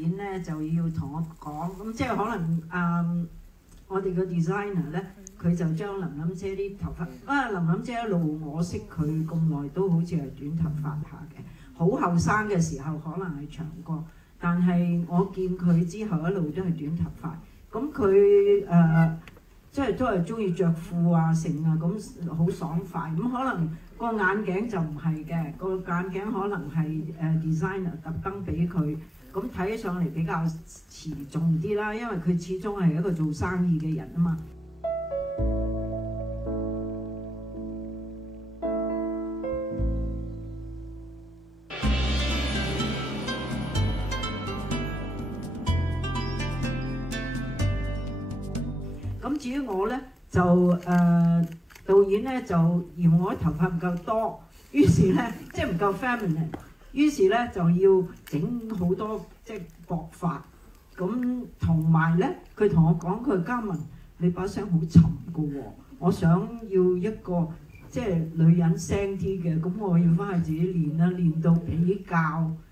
演咧就要同我講，咁即係可能我哋個 designer 咧，佢就將琳琳姐啲頭髮，琳琳姐一路我識佢咁耐都好似係短頭髮下嘅，好後生嘅時候可能係長過，但係我見佢之後一路都係短頭髮，咁佢即係都係中意着褲啊成啊咁好爽快，咁可能個眼鏡就唔係嘅，個眼鏡可能係designer 特登俾佢。咁睇起上嚟比較持重啲啦，因為佢始終係一個做生意嘅人啊嘛。咁至於我咧，就導演咧就嫌我啲頭髮唔夠多，於是咧即係唔夠 feminine。於是咧就要整好多即係薄髮，咁同埋咧佢同我講，佢嘉文你把聲好沉㗎喎，我想要一個即係女人聲啲嘅，咁我要翻去自己練啦，練到比較。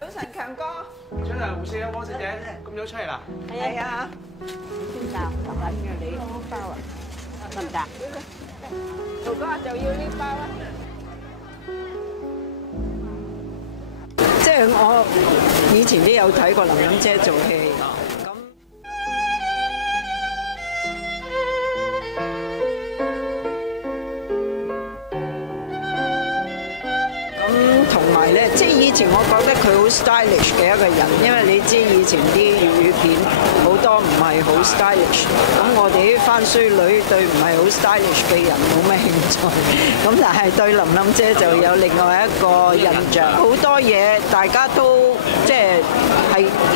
早晨強哥，早晨胡小汪小姐，咁早出嚟啦？係啊，先生十蚊嘅你包啊，得唔得？盧哥就要呢包啊！即係我以前都有睇過琳琳姐做戲，咁同埋咧，即係以前我覺得佢好 stylish 嘅一個人，因為你知以前啲粵語片好多唔係好 stylish， 咁我哋啲番孫女對唔係好 stylish 嘅人冇咩興趣，咁但係對琳琳姐就有另外一個印象，好多嘢大家都即係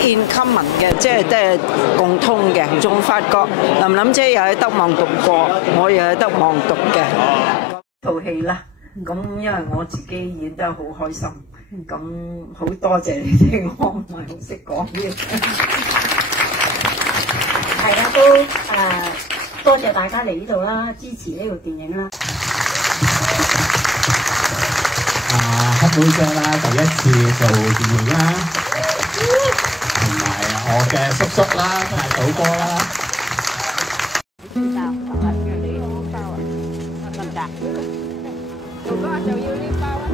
in common 嘅，即係共通嘅，仲發覺琳琳姐又喺德望讀過，我又喺德望讀嘅套戲啦。咁因為我自己演得好開心，咁好多謝你哋，我唔係好識講嘢。係啊，都多謝大家嚟呢度啦，支持呢部電影啦。黑妹姐啦，第一次做電影啦，同埋我嘅叔叔啦，大寶哥啦。先生十蚊嘅你包啊，得唔得？盧哥就要呢包啊！